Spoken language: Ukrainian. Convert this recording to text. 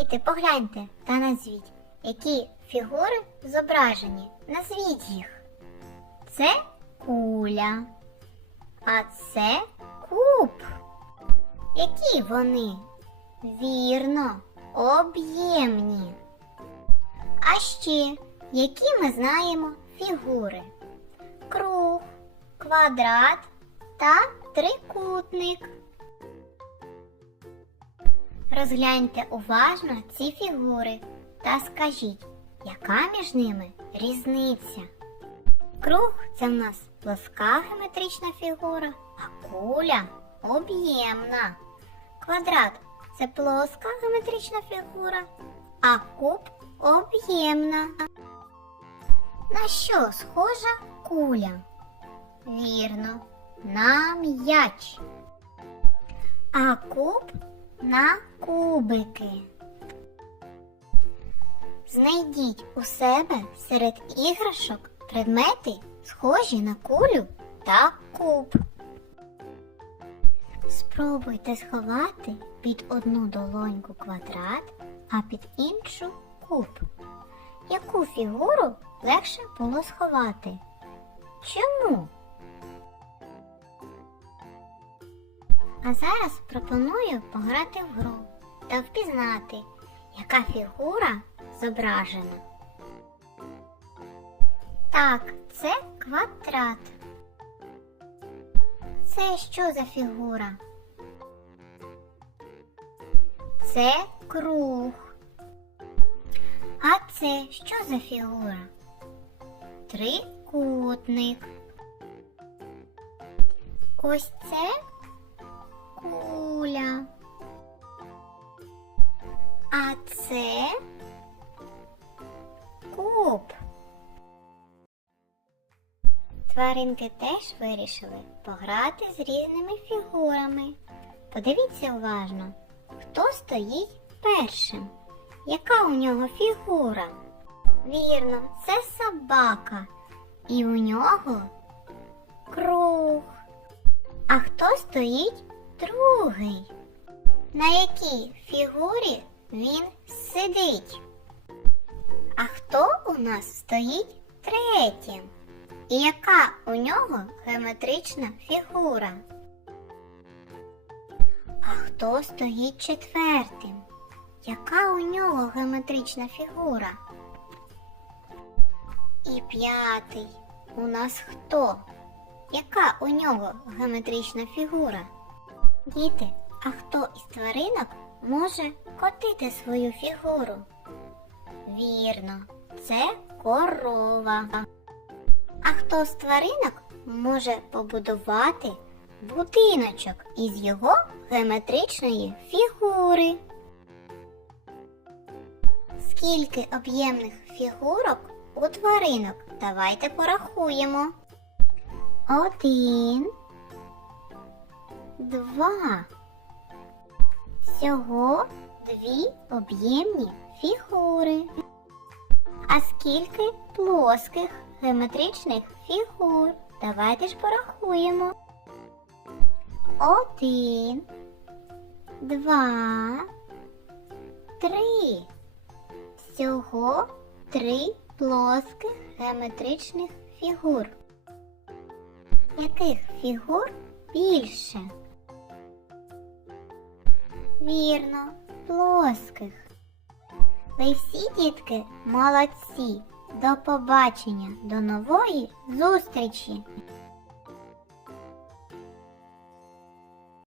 Діти, погляньте та назвіть, які фігури зображені. Назвіть їх. Це куля, а це куб. Які вони? Вірно, об'ємні. А ще, які ми знаємо фігури? Круг, квадрат та трикутник. Розгляньте уважно ці фігури та скажіть, яка між ними різниця? Круг це в нас плоска геометрична фігура, а куля об'ємна. Квадрат це плоска геометрична фігура, а куб об'ємна. На що схожа куля? Вірно, на м'яч. А куб на кубики. Знайдіть у себе серед іграшок предмети, схожі на кулю та куб. Спробуйте сховати під одну долоньку квадрат, а під іншу куб. Яку фігуру легше було сховати? Чому? А зараз пропоную пограти в гру та впізнати, яка фігура зображена. Так, це квадрат. Це що за фігура? Це круг. А це що за фігура? Трикутник. Ось це куля. А це куб. Тваринки теж вирішили пограти з різними фігурами. Подивіться уважно, хто стоїть першим. Яка у нього фігура? Вірно, це собака. І у нього круг. А хто стоїть другий? На якій фігурі він сидить? А хто у нас стоїть третім? І яка у нього геометрична фігура? А хто стоїть четвертим? Яка у нього геометрична фігура? І п'ятий у нас хто? Яка у нього геометрична фігура? Діти, а хто із тваринок може котити свою фігуру? Вірно, це корова. А хто з тваринок може побудувати будиночок із його геометричної фігури? Скільки об'ємних фігурок у тваринок? Давайте порахуємо. Один. Два. Всього дві об'ємні фігури. А скільки плоских геометричних фігур? Давайте ж порахуємо. Один, два, три. Всього три плоских геометричних фігур. Яких фігур більше? Вірно, плоских. Ви всі дітки молодці. До побачення, до нової зустрічі!